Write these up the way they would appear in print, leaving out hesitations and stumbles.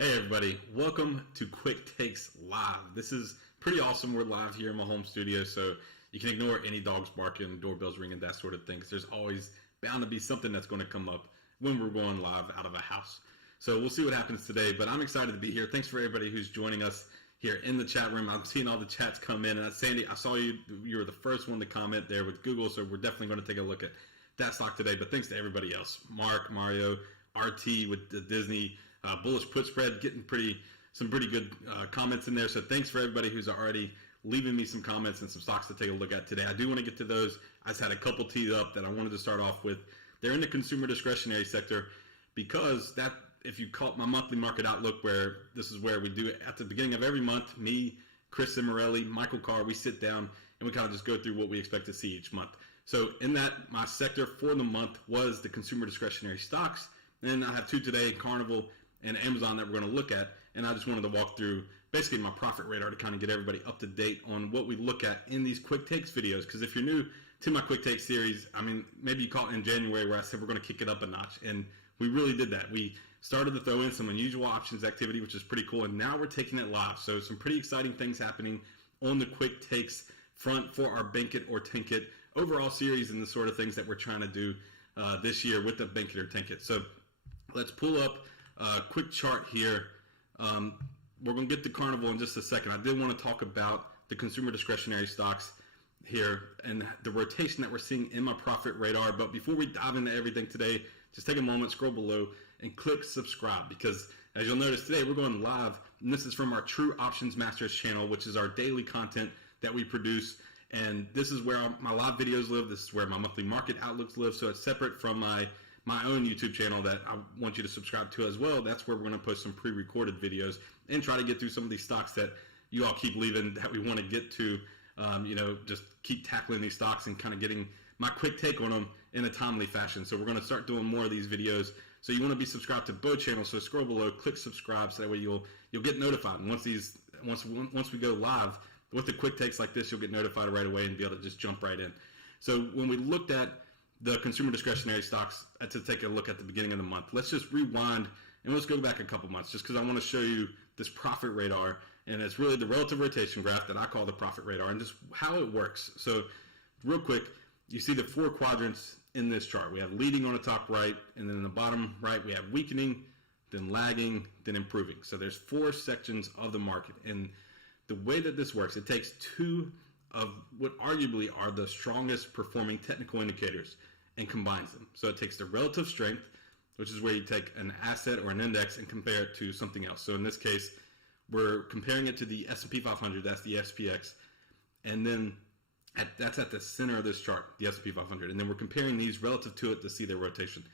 Hey everybody, welcome to Quick Takes Live. This is pretty awesome. We're live here in my home studio, so you can ignore any dogs barking, doorbells ringing, that sort of thing, because there's always bound to be something that's going to come up when we're going live out of a house. So we'll see what happens today, but I'm excited to be here. Thanks for everybody who's joining us here in the chat room. I'm seeing all the chats come in, and Sandy, I saw you were the first one to comment there with Google, so we're definitely going to take a look at that stock today, but thanks to everybody else. Mark, Mario, RT with the Disney bullish put spread, getting some pretty good comments in there. So thanks for everybody who's already leaving me some comments and some stocks to take a look at today. I do want to get to those. I just had a couple teed up that I wanted to start off with. They're in the consumer discretionary sector because that, if you call it my monthly market outlook, where this is where we do it at the beginning of every month, me, Chris Cimarelli, Michael Carr, we sit down and we kind of just go through what we expect to see each month. So in that, my sector for the month was the consumer discretionary stocks. And I have two today, Carnival and AMZN, that we're going to look at. And I just wanted to walk through basically my profit radar to kind of get everybody up to date on what we look at in these quick takes videos. Because if you're new to my quick take series, I mean, maybe you caught in January where I said we're going to kick it up a notch. And we really did that. We started to throw in some unusual options activity, which is pretty cool. And now we're taking it live. So some pretty exciting things happening on the quick takes front for our Bank It or Tank It overall series and the sort of things that we're trying to do this year with the Bank It or Tank It. So let's pull up a quick chart here. We're going to get to Carnival in just a second. I did want to talk about the consumer discretionary stocks here and the rotation that we're seeing in my profit radar. But before we dive into everything today, just take a moment, scroll below, and click subscribe, because as you'll notice today, we're going live, and this is from our True Options Masters channel, which is our daily content that we produce. And this is where my live videos live. This is where my monthly market outlooks live. So it's separate from my own YouTube channel that I want you to subscribe to as well. That's where we're going to post some pre-recorded videos and try to get through some of these stocks that you all keep leaving that we want to get to. Just keep tackling these stocks and kind of getting my quick take on them in a timely fashion. So we're going to start doing more of these videos. So you want to be subscribed to both channels. So scroll below, click subscribe, so that way you'll get notified. And once we go live with the quick takes like this, you'll get notified right away and be able to just jump right in. So when we looked at the consumer discretionary stocks to take a look at the beginning of the month, let's just rewind and let's go back a couple months, just because I want to show you this profit radar. And it's really the relative rotation graph that I call the profit radar and just how it works. So real quick, you see the four quadrants in this chart. We have leading on the top right, and then in the bottom right, we have weakening, then lagging, then improving. So there's four sections of the market. And the way that this works, it takes two of what arguably are the strongest performing technical indicators and combines them. So it takes the relative strength, which is where you take an asset or an index and compare it to something else. So in this case, we're comparing it to the S&P 500, that's the SPX, and then that's at the center of this chart, the S&P 500, and then we're comparing these relative to it to see their rotation.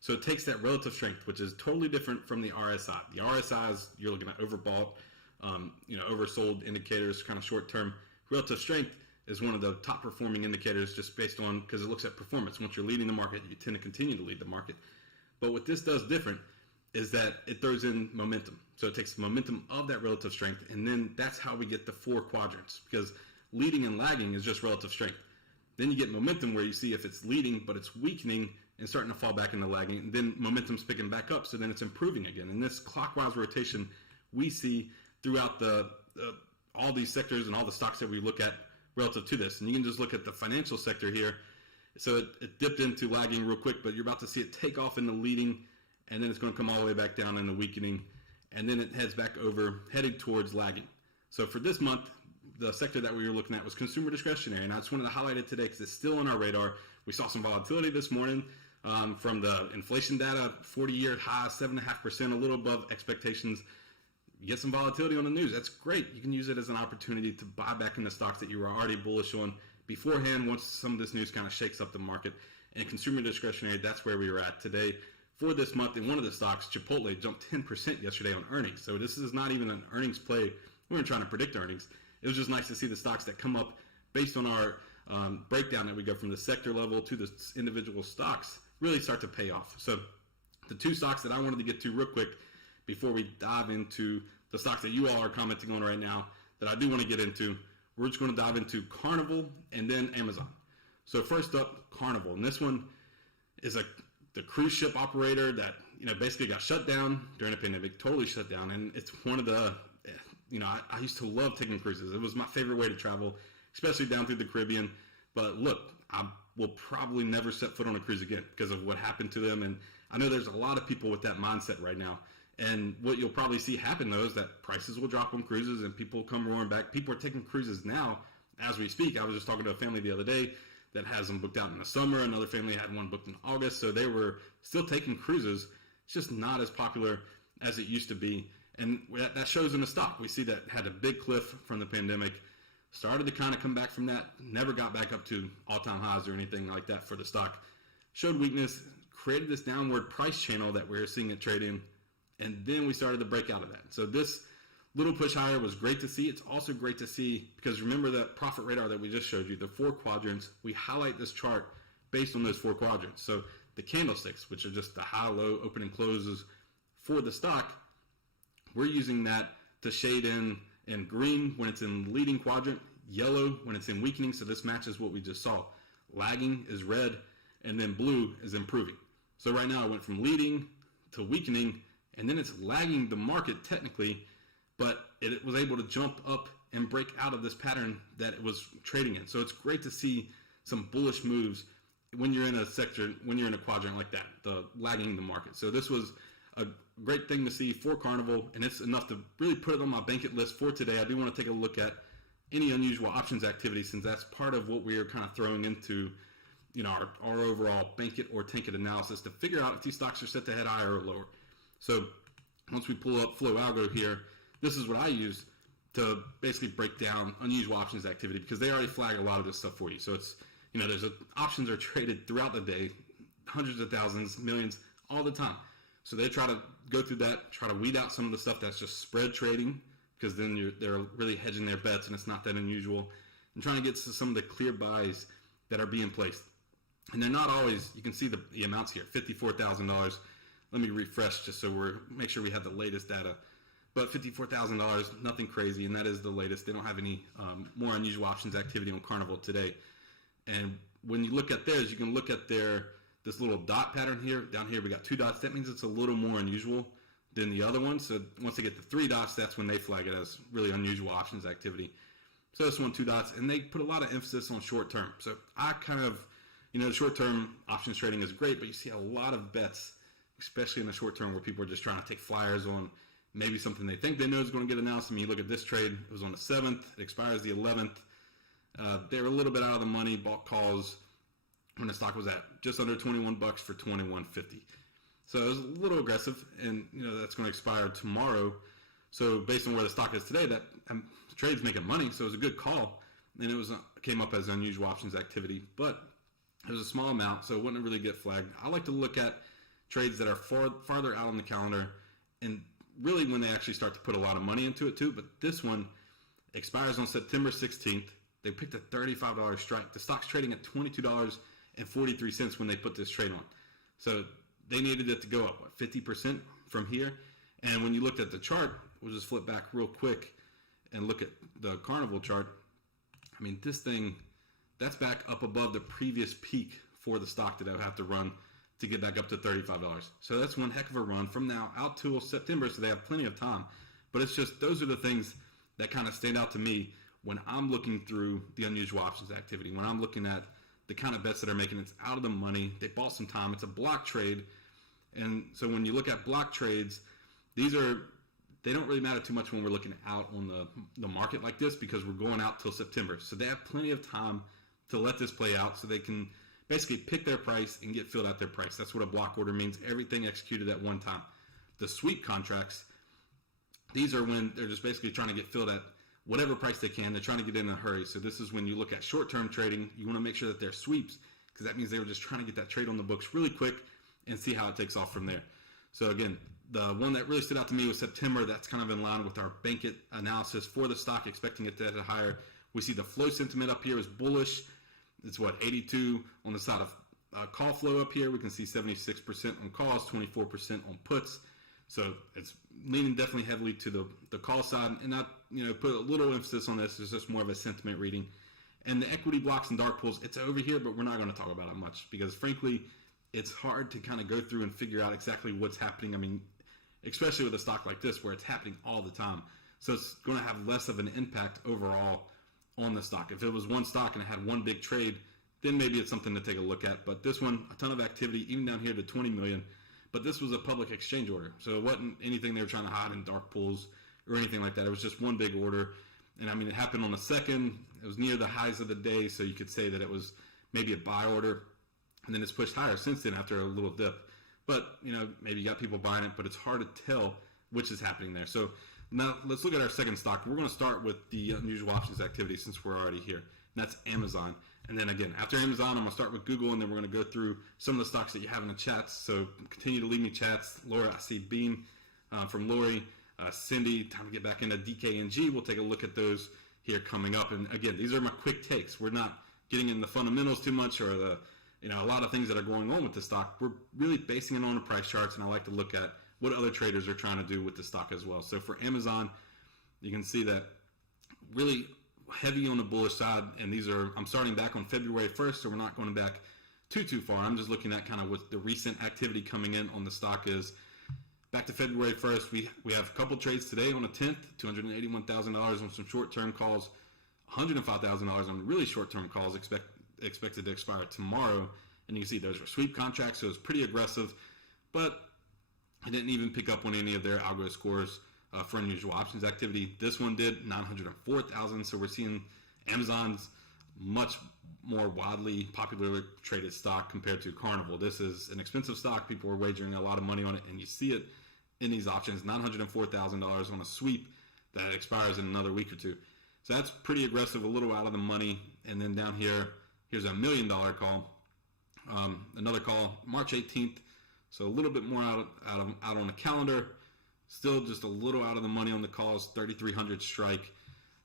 So it takes that relative strength, which is totally different from the RSI. The RSI is, you're looking at overbought, oversold indicators, kind of short term. Relative strength is one of the top performing indicators just based on, because it looks at performance. Once you're leading the market, you tend to continue to lead the market. But what this does different is that it throws in momentum. So it takes the momentum of that relative strength, and then that's how we get the four quadrants, because leading and lagging is just relative strength. Then you get momentum where you see if it's leading, but it's weakening and starting to fall back into lagging, and then momentum's picking back up, so then it's improving again. And this clockwise rotation we see throughout all these sectors and all the stocks that we look at relative to this. And you can just look at the financial sector here. So it dipped into lagging real quick, but you're about to see it take off in the leading, and then it's going to come all the way back down in the weakening, and then it heads back over, heading towards lagging. So for this month, the sector that we were looking at was consumer discretionary, and I just wanted to highlight it today because it's still on our radar. We saw some volatility this morning from the inflation data, 40-year high, 7.5%, a little above expectations. You get some volatility on the news. That's great. You can use it as an opportunity to buy back in the stocks that you were already bullish on beforehand once some of this news kind of shakes up the market. And consumer discretionary, that's where we were at today. For this month, in one of the stocks, Chipotle jumped 10% yesterday on earnings. So this is not even an earnings play. We weren't trying to predict earnings. It was just nice to see the stocks that come up based on our breakdown that we go from the sector level to the individual stocks really start to pay off. So the two stocks that I wanted to get to real quick before we dive into the stocks that you all are commenting on right now that I do want to get into, we're just going to dive into Carnival and then AMZN. So first up, Carnival. And this one is the cruise ship operator that basically got shut down during the pandemic, totally shut down. And it's one of the, I used to love taking cruises. It was my favorite way to travel, especially down through the Caribbean. But look, I will probably never set foot on a cruise again because of what happened to them. And I know there's a lot of people with that mindset right now. And what you'll probably see happen, though, is that prices will drop on cruises and people come roaring back. People are taking cruises now as we speak. I was just talking to a family the other day that has them booked out in the summer. Another family had one booked in August. So they were still taking cruises. It's just not as popular as it used to be. And that shows in the stock. We see that had a big cliff from the pandemic, started to kind of come back from that, never got back up to all-time highs or anything like that for the stock. Showed weakness, created this downward price channel that we're seeing it trade in. And then we started to break out of that. So this little push higher was great to see. It's also great to see because remember that profit radar that we just showed you, the 4 quadrants, we highlight this chart based on those 4 quadrants. So the candlesticks, which are just the high, low, open, and closes for the stock, we're using that to shade in green when it's in leading quadrant, yellow when it's in weakening. So this matches what we just saw. Lagging is red, and then blue is improving. So right now I went from leading to weakening, and then it's lagging the market technically, but it was able to jump up and break out of this pattern that it was trading in. So it's great to see some bullish moves when you're in a sector, when you're in a quadrant like that, the lagging the market. So this was a great thing to see for Carnival, and it's enough to really put it on my bank-it list for today. I do want to take a look at any unusual options activity since that's part of what we are kind of throwing into our overall bank it or tank it analysis to figure out if these stocks are set to head higher or lower. So once we pull up Flow Algo here, this is what I use to basically break down unusual options activity because they already flag a lot of this stuff for you. So it's, options are traded throughout the day, hundreds of thousands, millions, all the time. So they try to go through that, try to weed out some of the stuff that's just spread trading because then they're really hedging their bets and it's not that unusual, and trying to get to some of the clear buys that are being placed. And they're not always, you can see the amounts here, $54,000. Let me refresh just so make sure we have the latest data. But $54,000, nothing crazy, and that is the latest. They don't have any more unusual options activity on Carnival today. And when you look at theirs, you can look at this little dot pattern here. Down here we got 2 dots. That means it's a little more unusual than the other one. So once they get to 3 dots, that's when they flag it as really unusual options activity. So this one, 2 dots, and they put a lot of emphasis on short term. So I kind of, the short term options trading is great, but you see a lot of bets, especially in the short term, where people are just trying to take flyers on maybe something they think they know is going to get announced. I mean, you look at this trade, it was on the 7th, it expires the 11th. They're a little bit out of the money, bought calls when the stock was at just under $21 for $21.50. So it was a little aggressive, and that's going to expire tomorrow. So based on where the stock is today, that trade's making money, so it was a good call, and it came up as unusual options activity, but it was a small amount, so it wouldn't really get flagged. I like to look at trades that are farther out on the calendar, and really when they actually start to put a lot of money into it too. But this one expires on September 16th. They picked a $35 strike. The stock's trading at $22.43 when they put this trade on. So they needed it to go up, 50% from here. And when you looked at the chart, we'll just flip back real quick and look at the Carnival chart. I mean, this thing, that's back up above the previous peak for the stock that I would have to run to get back up to $35. So that's one heck of a run from now out till September, so they have plenty of time. But it's just, those are the things that kind of stand out to me when I'm looking through the unusual options activity, when I'm looking at the kind of bets that are making it out of the money. They bought some time. It's a block trade. And so when you look at block trades, they don't really matter too much when we're looking out on the market like this because we're going out till September. So they have plenty of time to let this play out so they can basically pick their price and get filled at their price. That's what a block order means, everything executed at one time. The sweep contracts, these are when they're just basically trying to get filled at whatever price they can. They're trying to get in a hurry. So this is when you look at short-term trading, you want to make sure that they're sweeps because that means they were just trying to get that trade on the books really quick and see how it takes off from there. So again, the one that really stood out to me was September. That's kind of in line with our bank it analysis for the stock, expecting it to head higher. We see the flow sentiment up here is bullish. It's 82 on the side of call flow up here. We can see 76% on calls, 24% on puts. So it's leaning definitely heavily to the call side, and not put a little emphasis on this. It's just more of a sentiment reading. And the equity blocks and dark pools, it's over here, but we're not going to talk about it much because frankly, it's hard to kind of go through and figure out exactly what's happening. I mean, especially with a stock like this where it's happening all the time. So it's going to have less of an impact overall on the stock. If it was one stock and it had one big trade, then maybe it's something to take a look at. But this one, a ton of activity, even down here to 20 million. But this was a public exchange order. So it wasn't anything they were trying to hide in dark pools or anything like that. It was just one big order. And I mean, it happened on the 2nd. It was near the highs of the day. So you could say that it was maybe a buy order. And then it's pushed higher since then after a little dip. But, maybe you got people buying it, but it's hard to tell which is happening there. So now let's look at our second stock. We're going to start with the unusual options activity since we're already here. And that's Amazon. And then again, after Amazon, I'm going to start with Google, and then we're going to go through some of the stocks that you have in the chats. So continue to leave me chats. Laura, I see Bean from Lori. Cindy, time to get back into DKNG. We'll take a look at those here coming up. And again, these are my quick takes. We're not getting in the fundamentals too much or the a lot of things that are going on with the stock. We're really basing it on the price charts, and I like to look at what other traders are trying to do with the stock as well. So for Amazon, you can see that really heavy on the bullish side, and I'm starting back on February 1st, so we're not going back too far. I'm just looking at kind of what the recent activity coming in on the stock is. Back to February 1st, we have a couple trades today on the 10th, $281,000 on some short-term calls, $105,000 on really short-term calls expected to expire tomorrow. And you can see those are sweep contracts, so it's pretty aggressive. But I didn't even pick up on any of their algo scores for unusual options activity. This one did 904,000, so we're seeing Amazon's much more widely popularly traded stock compared to Carnival. This is an expensive stock. People are wagering a lot of money on it, and you see it in these options, $904,000 on a sweep that expires in another week or two. So that's pretty aggressive, a little out of the money. And then down here, here's a $1 million call. Another call, March 18th. So a little bit more out on the calendar. Still just a little out of the money on the calls, 3,300 strike.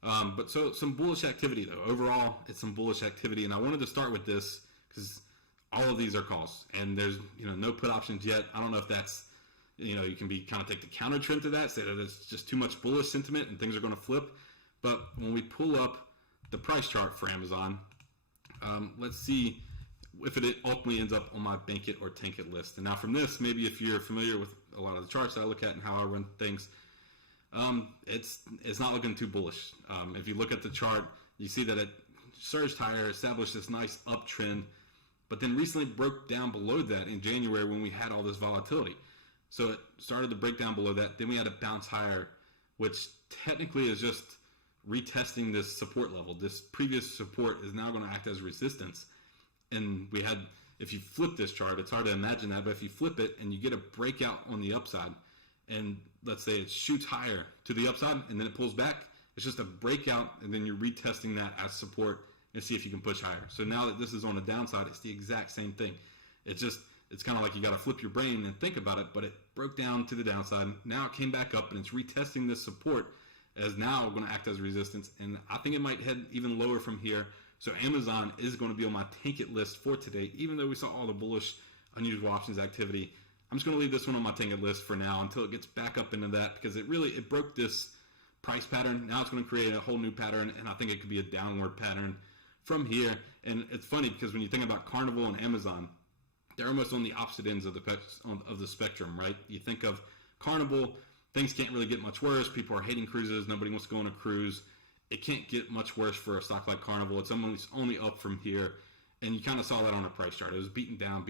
But so some bullish activity though. Overall, it's some bullish activity. And I wanted to start with this because all of these are calls. And there's no put options yet. I don't know if that's, you can be kind of take the counter trend to that, say that it's just too much bullish sentiment and things are going to flip. But when we pull up the price chart for Amazon, let's see if it ultimately ends up on my bank it or tank it list. And now from this, maybe if you're familiar with a lot of the charts that I look at and how I run things, it's not looking too bullish. If you look at the chart, you see that it surged higher, established this nice uptrend, but then recently broke down below that in January when we had all this volatility. So it started to break down below that. Then we had a bounce higher, which technically is just retesting this support level. This previous support is now going to act as resistance. And if you flip this chart, it's hard to imagine that, but if you flip it and you get a breakout on the upside, and let's say it shoots higher to the upside and then it pulls back, it's just a breakout, and then you're retesting that as support and see if you can push higher. So now that this is on the downside, it's the exact same thing. It's kind of like you got to flip your brain and think about it, but it broke down to the downside. Now it came back up and it's retesting this support as now going to act as resistance. And I think it might head even lower from here. So Amazon is going to be on my tank it list for today, even though we saw all the bullish unusual options activity. I'm just going to leave this one on my tank it list for now until it gets back up into that, because it broke this price pattern. Now it's going to create a whole new pattern, and I think it could be a downward pattern from here. And it's funny because when you think about Carnival and Amazon, they're almost on the opposite ends of the spectrum, right? You think of Carnival, things can't really get much worse. People are hating cruises. Nobody wants to go on a cruise. It can't get much worse for a stock like Carnival. It's only up from here. And you kind of saw that on a price chart. It was beaten down,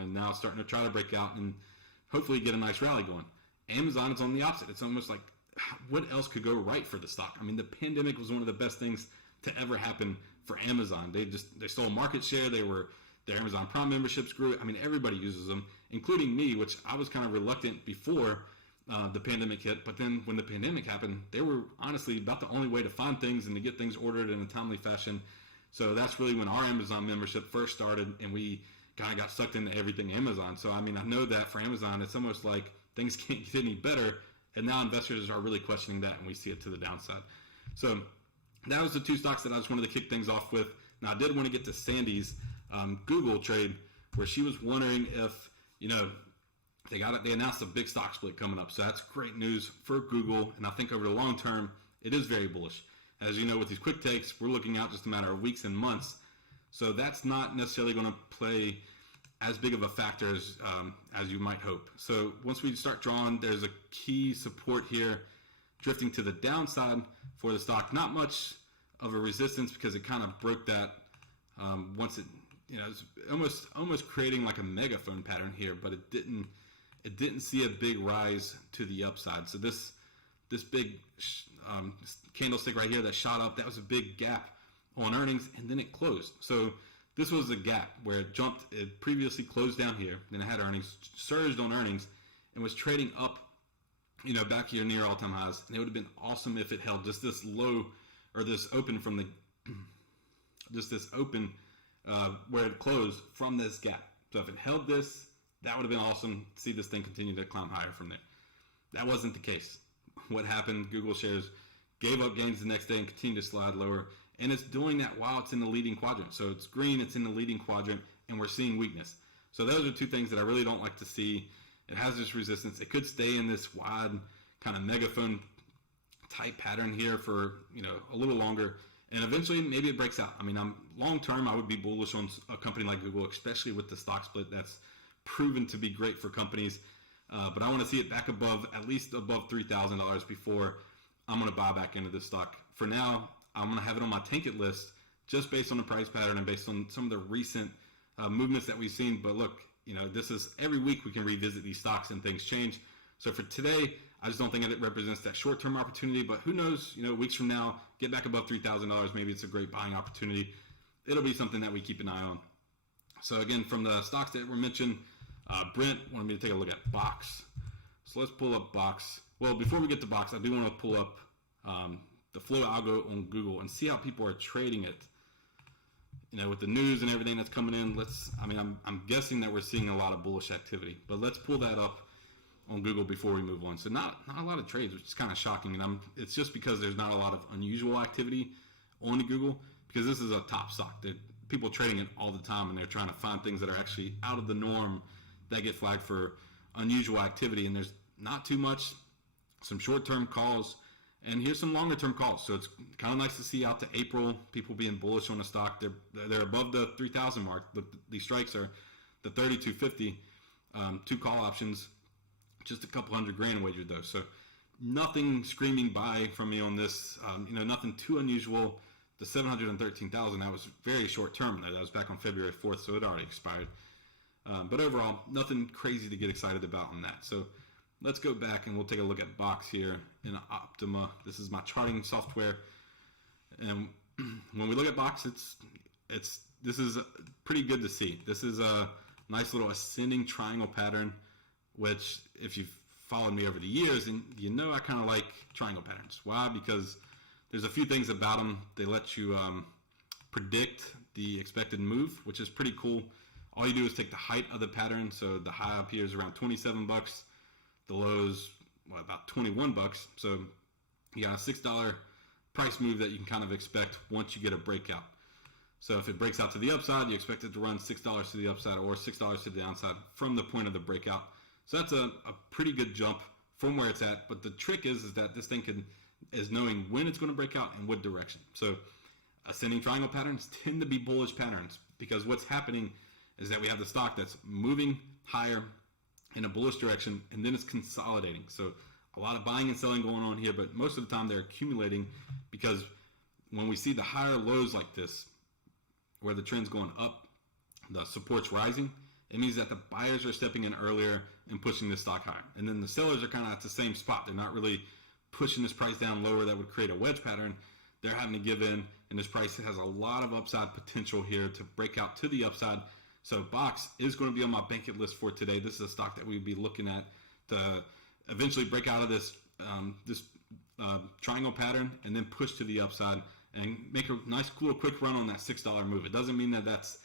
and now it's starting to try to break out and hopefully get a nice rally going. Amazon is on the opposite. It's almost like, what else could go right for the stock? I mean, the pandemic was one of the best things to ever happen for Amazon. They stole market share. Their Amazon Prime memberships grew. I mean, everybody uses them, including me, which I was kind of reluctant before the pandemic hit. But then when the pandemic happened, they were honestly about the only way to find things and to get things ordered in a timely fashion. So that's really when our Amazon membership first started, and we kind of got sucked into everything Amazon. So, I mean, I know that for Amazon, it's almost like things can't get any better. And now investors are really questioning that, and we see it to the downside. So that was the two stocks that I just wanted to kick things off with. Now, I did want to get to Sandy's Google trade, where she was wondering if, they announced a big stock split coming up. So that's great news for Google. And I think over the long term, it is very bullish. As you know, with these quick takes, we're looking out just a matter of weeks and months. So that's not necessarily going to play as big of a factor as you might hope. So once we start drawing, there's a key support here, drifting to the downside for the stock. Not much of a resistance because it kind of broke that once it, it's almost creating like a megaphone pattern here, but it didn't see a big rise to the upside. So this big candlestick right here that shot up, that was a big gap on earnings, and then it closed. So this was a gap where it jumped. It previously closed down here, then it had earnings, surged on earnings, and was trading up, back here near all-time highs. And it would have been awesome if it held just this low, or this open from the, just this open where it closed from this gap. So if it held this, that would have been awesome to see this thing continue to climb higher from there. That wasn't the case. What happened? Google shares gave up gains the next day and continued to slide lower. And it's doing that while it's in the leading quadrant. So it's green, it's in the leading quadrant, and we're seeing weakness. So those are two things that I really don't like to see. It has this resistance. It could stay in this wide kind of megaphone type pattern here for, a little longer. And eventually maybe it breaks out. I mean, long term, I would be bullish on a company like Google, especially with the stock split that's proven to be great for companies. But I want to see it back at least above $3,000 before I'm going to buy back into this stock. For now, I'm going to have it on my tank it list just based on the price pattern and based on some of the recent movements that we've seen. But look, this is every week we can revisit these stocks and things change. So for today, I just don't think it represents that short-term opportunity. But who knows, weeks from now, get back above $3,000. Maybe it's a great buying opportunity. It'll be something that we keep an eye on. So again, from the stocks that were mentioned, Brent wanted me to take a look at Box. So let's pull up Box. Well, before we get to Box, I do want to pull up the flow algo on Google and see how people are trading it. With the news and everything that's coming in, I'm guessing that we're seeing a lot of bullish activity. But let's pull that up on Google before we move on. So not a lot of trades, which is kind of shocking. And it's just because there's not a lot of unusual activity on Google, because this is a top stock. People trading it all the time, and they're trying to find things that are actually out of the norm that get flagged for unusual activity. And there's not too much, some short-term calls, and here's some longer-term calls. So it's kind of nice to see out to April, people being bullish on the stock. They're above the 3,000 mark. The strikes are the 3,250, two call options, just a couple $100,000 wagered though. So nothing screaming buy from me on this. Nothing too unusual. The 713,000, that was very short-term. That was back on February 4th, so it already expired. But overall, nothing crazy to get excited about on that. So let's go back and we'll take a look at Box here in Optima. This is my charting software. And when we look at Box, this is pretty good to see. This is a nice little ascending triangle pattern, which if you've followed me over the years, and I kind of like triangle patterns. Why? Because there's a few things about them. They let you predict the expected move, which is pretty cool. All you do is take the height of the pattern. So the high up here is around $27. The low is about $21. So you got a $6 price move that you can kind of expect once you get a breakout. So if it breaks out to the upside, you expect it to run $6 to the upside or $6 to the downside from the point of the breakout. So that's a pretty good jump from where it's at. But the trick is that this thing is knowing when it's going to break out and what direction. So ascending triangle patterns tend to be bullish patterns, because what's happening is that we have the stock that's moving higher in a bullish direction, and then it's consolidating. So a lot of buying and selling going on here, but most of the time they're accumulating, because when we see the higher lows like this, where the trend's going up, the support's rising, it means that the buyers are stepping in earlier and pushing the stock higher. And then the sellers are kind of at the same spot. They're not really pushing this price down lower that would create a wedge pattern. They're having to give in, and this price has a lot of upside potential here to break out to the upside. So Box is going to be on my bank list for today. This is a stock that we'd be looking at to eventually break out of this triangle pattern and then push to the upside and make a nice, cool, quick run on that $6 move. It doesn't mean that that's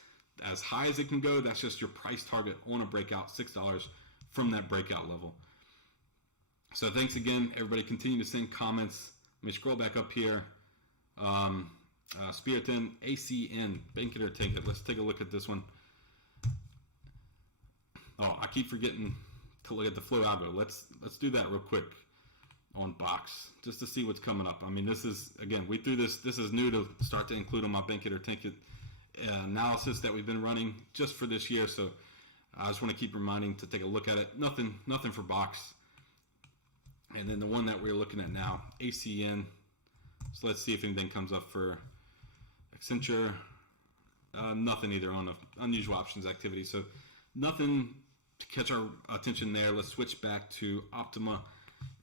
as high as it can go. That's just your price target on a breakout, $6 from that breakout level. So thanks again, everybody. Continue to send comments. Let me scroll back up here. Spiriton, ACN, bank it or take it. Let's take a look at this one. Oh, I keep forgetting to look at the flow algo. Let's do that real quick on Box just to see what's coming up. I mean, this is, again, we threw this is new to start to include on my bank it or tank it analysis that we've been running just for this year. So I just want to keep reminding to take a look at it. Nothing for box. And then the one that we're looking at now, ACN. So let's see if anything comes up for Accenture. Nothing either on the unusual options activity. So nothing to catch our attention there. Let's switch back to Optima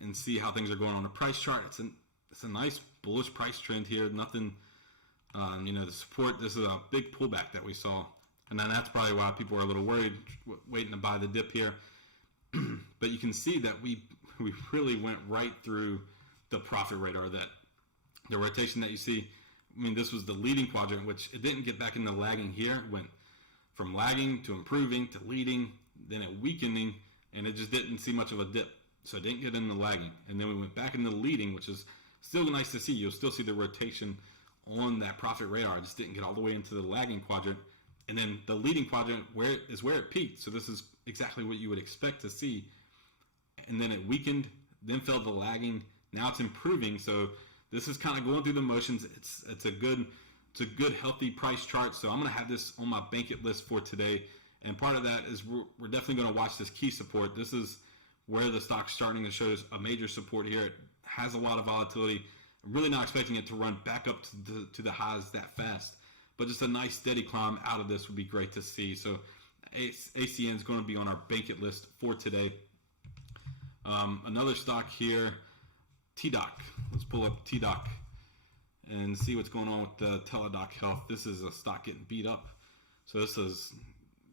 and see how things are going on the price chart. It's a nice bullish price trend here. Nothing, the support. This is a big pullback that we saw. And then that's probably why people are a little worried, waiting to buy the dip here. But you can see that we really went right through the profit radar. That the rotation that you see, I mean, this was the leading quadrant, which it didn't get back into lagging here. It went from lagging to improving to leading, then it weakening, and it just didn't see much of a dip. So it didn't get into lagging. And then we went back into leading, which is still nice to see. You'll still see the rotation on that profit radar. It just didn't get all the way into the lagging quadrant. And then the leading quadrant where it peaked. So this is exactly what you would expect to see. And then it weakened, then fell to lagging. Now it's improving. So this is kind of going through the motions. It's a good healthy price chart. So I'm going to have this on my bank-it list for today. And part of that is we're definitely going to watch this key support. This is where the stock's starting to show a major support here. It has a lot of volatility. I'm really not expecting it to run back up to the highs that fast. But just a nice steady climb out of this would be great to see. So ACN is going to be on our bank-it list for today. Another stock here, Teledoc. Let's pull up Teledoc and see what's going on with the Teledoc Health. This is a stock getting beat up. So this is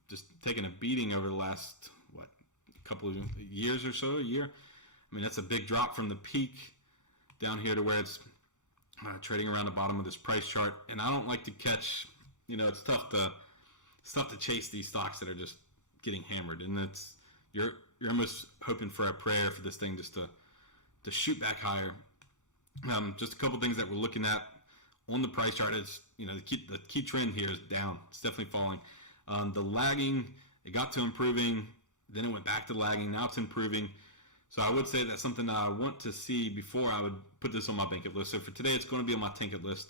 just taking a beating over the last, couple of years or so, a year. I mean, that's a big drop from the peak down here to where it's trading around the bottom of this price chart. And I don't like to catch, it's tough to chase these stocks that are just getting hammered. And you're almost hoping for a prayer for this thing just to shoot back higher. Just a couple things that we're looking at on the price chart is, the key trend here is down. It's definitely falling. The lagging, it got to improving, then it went back to lagging. Now it's improving. So I would say that's something that I want to see before I would put this on my bank-it list. So for today, it's going to be on my tank-it list.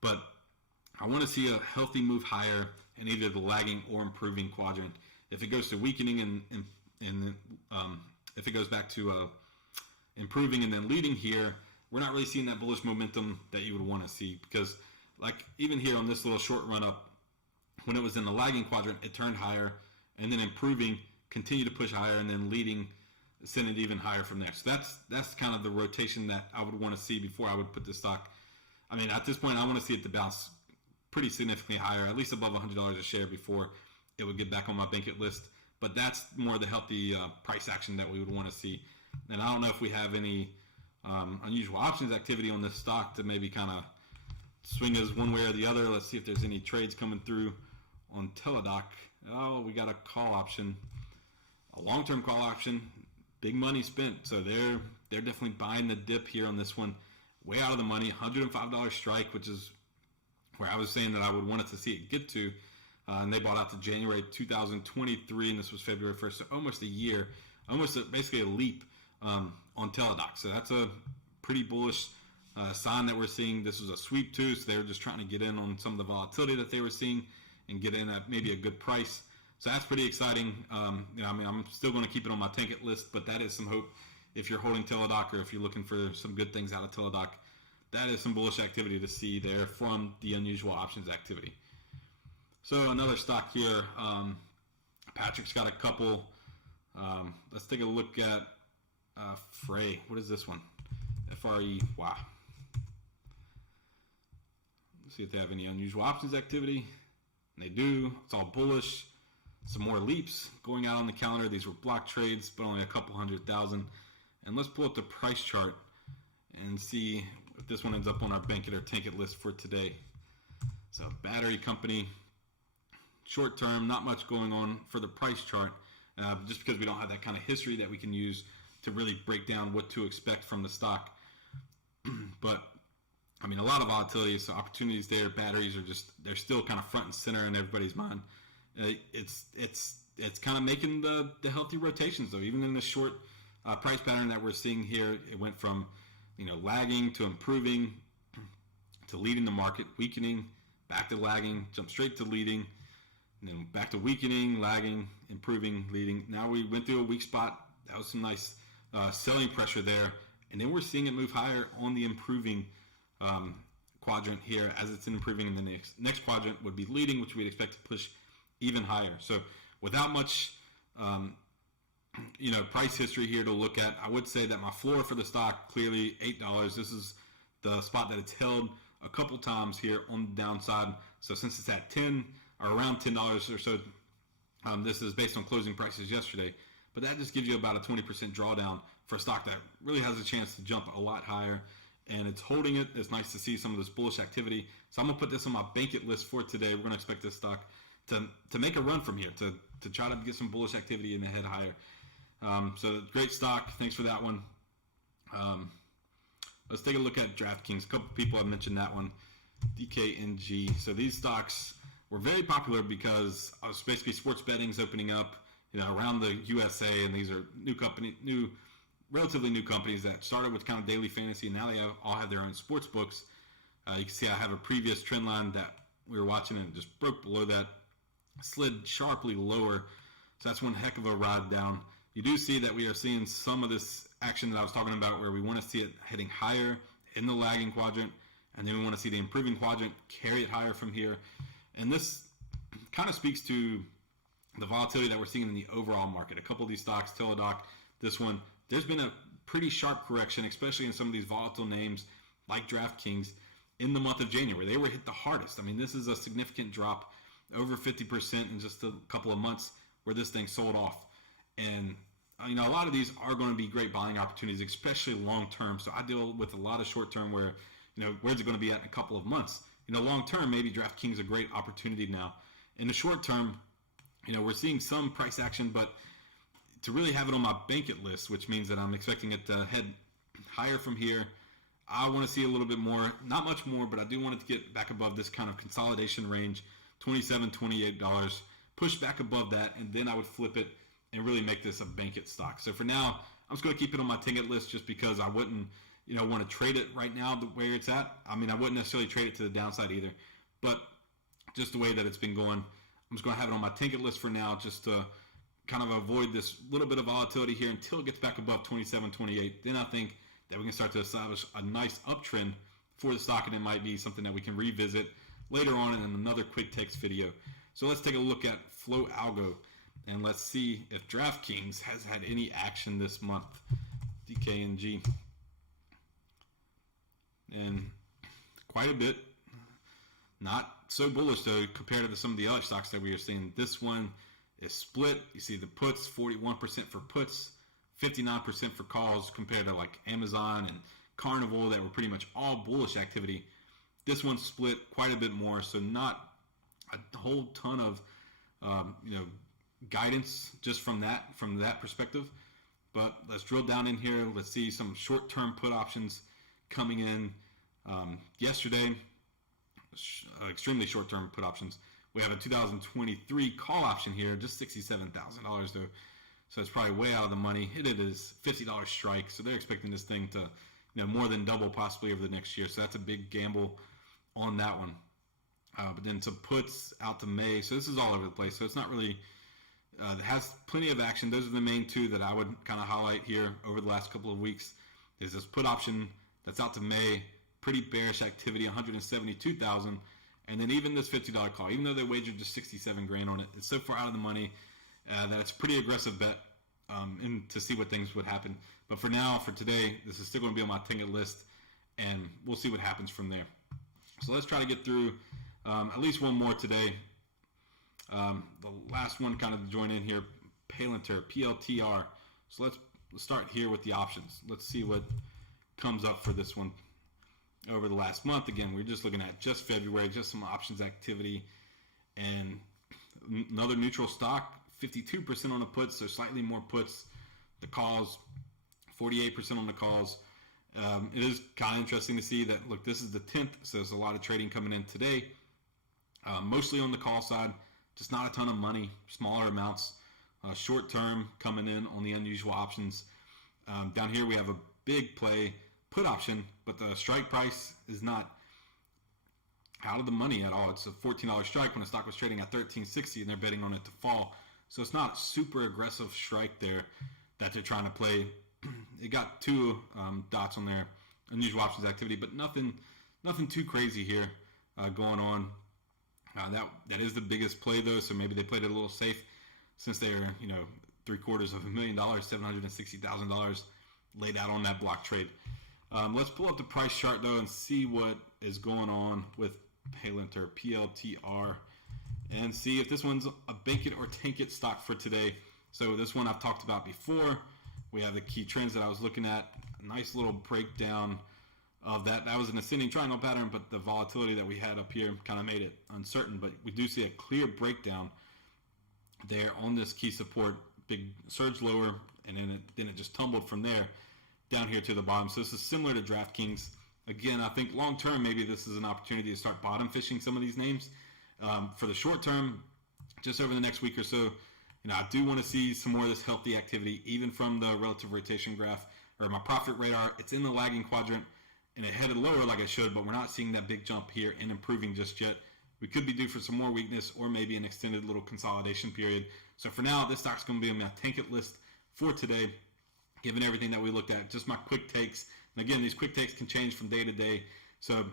But I want to see a healthy move higher in either the lagging or improving quadrant. If it goes to weakening and if it goes back to improving and then leading here, we're not really seeing that bullish momentum that you would want to see. Because even here on this little short run up, when it was in the lagging quadrant, it turned higher, and then improving, continued to push higher, and then leading, send it even higher from there. So that's kind of the rotation that I would want to see before I would put the stock. I mean, at this point, I want to see it to bounce pretty significantly higher, at least above $100 a share before it would get back on my bank-it list. But that's more the healthy price action that we would want to see. And I don't know if we have any unusual options activity on this stock to maybe kind of swing us one way or the other. Let's see if there's any trades coming through on Teledoc. Oh, we got a call option, a long-term call option. Big money spent, so they're definitely buying the dip here on this one. Way out of the money, $105 strike, which is where I was saying that I would want it to see it get to. And they bought out to January 2023, and this was February 1st, so almost a year, basically a leap on Teledoc. So that's a pretty bullish sign that we're seeing. This was a sweep too, so they were just trying to get in on some of the volatility that they were seeing and get in at maybe a good price. So that's pretty exciting. I'm still going to keep it on my tank-it list, but that is some hope if you're holding Teledoc or if you're looking for some good things out of Teledoc. That is some bullish activity to see there from the unusual options activity. So another stock here. Patrick's got a couple. Let's take a look at Frey. What is this one? FREY. Let's see if they have any unusual options activity. And they do. It's all bullish. Some more leaps going out on the calendar. These were block trades, but only a couple 100,000. And let's pull up the price chart and see if this one ends up on our bank-it or tank-it list for today. So battery company, short term, not much going on for the price chart, just because we don't have that kind of history that we can use to really break down what to expect from the stock. But I mean, a lot of volatility, so opportunities there. Batteries are they're still kind of front and center in everybody's mind. It's kind of making the healthy rotations though. Even in the short price pattern that we're seeing here, it went from lagging to improving to leading the market, weakening, back to lagging, jump straight to leading. And then back to weakening, lagging, improving, leading. Now we went through a weak spot. That was some nice selling pressure there. And then we're seeing it move higher on the improving quadrant here as it's improving in the next quadrant would be leading, which we'd expect to push even higher. So without much price history here to look at, I would say that my floor for the stock, clearly $8. This is the spot that it's held a couple times here on the downside. So since it's at 10 or around $10 or so, this is based on closing prices yesterday. But that just gives you about a 20% drawdown for a stock that really has a chance to jump a lot higher. And it's holding it. It's nice to see some of this bullish activity. So I'm going to put this on my bank it list for today. We're going to expect this stock to make a run from here, to try to get some bullish activity and head higher. So great stock. Thanks for that one. Let's take a look at Draftkings. A couple people have mentioned that one. DKNG. So these stocks were very popular because basically sports betting's opening up, around the USA, and these are relatively new companies that started with kind of daily fantasy, and now they all have their own sports books. You can see I have a previous trend line that we were watching, and it just broke below that, slid sharply lower. So that's one heck of a ride down. You do see that we are seeing some of this action that I was talking about, where we want to see it heading higher in the lagging quadrant, and then we want to see the improving quadrant carry it higher from here. And this kind of speaks to the volatility that we're seeing in the overall market. A couple of these stocks, Teledoc, this one, there's been a pretty sharp correction, especially in some of these volatile names like Draftkings in the month of January. They were hit the hardest. I mean, this is a significant drop, over 50% in just a couple of months where this thing sold off. And, a lot of these are going to be great buying opportunities, especially long term. So I deal with a lot of short term where, where's it going to be at in a couple of months? Long term, maybe Draftkings is a great opportunity now. In the short term, we're seeing some price action, but to really have it on my bank it list, which means that I'm expecting it to head higher from here, I want to see a little bit more, not much more, but I do want it to get back above this kind of consolidation range, $27, $28, push back above that, and then I would flip it and really make this a bank it stock. So for now, I'm just going to keep it on my ticket list just because I wouldn't, want to trade it right now the way it's at. I mean, I wouldn't necessarily trade it to the downside either, but just the way that it's been going, I'm just going to have it on my ticket list for now, just to kind of avoid this little bit of volatility here until it gets back above 27, 28. Then I think that we can start to establish a nice uptrend for the stock, and it might be something that we can revisit later on in another quick takes video. So let's take a look at Flow Algo, and let's see if Draftkings has had any action this month. DKNG. And quite a bit. Not so bullish, though, compared to some of the other stocks that we are seeing. This one is split. You see the puts, 41% for puts, 59% for calls, compared to like Amazon and Carnival that were pretty much all bullish activity. This one split quite a bit more, so not a whole ton of guidance just from that perspective. But let's drill down in here. Let's see some short-term put options coming in yesterday. Extremely short-term put options. We have a 2023 call option here, just $67,000 though. So it's probably way out of the money. It is $50 strike. So they're expecting this thing to, more than double possibly over the next year. So that's a big gamble on that one. But then some puts out to May. So this is all over the place. So it's not really, it has plenty of action. Those are the main two that I would kind of highlight here over the last couple of weeks. Is this put option that's out to May. Pretty bearish activity, 172,000, and then even this $50 call, even though they wagered just 67 grand on it, it's so far out of the money that it's a pretty aggressive bet and to see what things would happen. But for now, for today, this is still going to be on my ticket list, and we'll see what happens from there. So let's try to get through at least one more today. The last one kind of to join in here, Palantir, PLTR. So let's start here with the options. Let's see what comes up for this one over the last month. Again, we're just looking at just February, just some options activity, and another neutral stock, 52% on the puts, so slightly more puts. The calls, 48% on the calls. It is kind of interesting to see that, look, this is the 10th, so there's a lot of trading coming in today, mostly on the call side, just not a ton of money, smaller amounts, short term coming in on the unusual options. Down here we have a big play put option, but the strike price is not out of the money at all. It's a $14 strike when the stock was trading at $13.60, and they're betting on it to fall. So it's not a super aggressive strike there that they're trying to play. It got two dots on there, unusual options activity, but nothing too crazy here going on. That is the biggest play though, so maybe they played it a little safe since they are $750,000, $760,000 laid out on that block trade. Let's pull up the price chart though and see what is going on with Palantir, PLTR, and see if this one's a bake it or tank it stock for today. So this one I've talked about before. We have the key trends that I was looking at. A nice little breakdown of that. That was an ascending triangle pattern, but the volatility that we had up here kind of made it uncertain. But we do see a clear breakdown there on this key support. Big surge lower, and then it just tumbled from there down here to the bottom. So this is similar to Draftkings. Again, I think long term, maybe this is an opportunity to start bottom fishing some of these names. For the short term, just over the next week or so, I do want to see some more of this healthy activity, even from the relative rotation graph or my profit radar. It's in the lagging quadrant, and it headed lower like I should, but we're not seeing that big jump here and improving just yet. We could be due for some more weakness or maybe an extended little consolidation period. So for now, this stock's going to be on my tank it list for today, given everything that we looked at. Just my quick takes. And again, these quick takes can change from day to day. So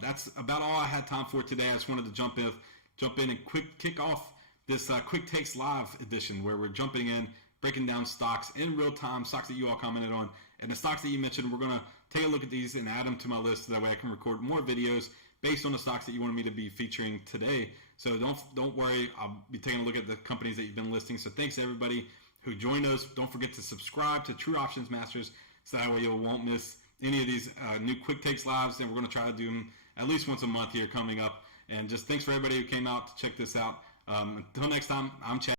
that's about all I had time for today. I just wanted to jump in and kick off this Quick Takes Live edition, where we're jumping in, breaking down stocks in real time, stocks that you all commented on, and the stocks that you mentioned. We're going to take a look at these and add them to my list, so that way I can record more videos based on the stocks that you wanted me to be featuring today. So don't worry, I'll be taking a look at the companies that you've been listing. So thanks to everybody who joined us. Don't forget to subscribe to True Options Masters, so that way you won't miss any of these new Quick Takes Lives, and we're going to try to do them at least once a month here coming up. And just thanks for everybody who came out to check this out. Until next time, I'm Chad.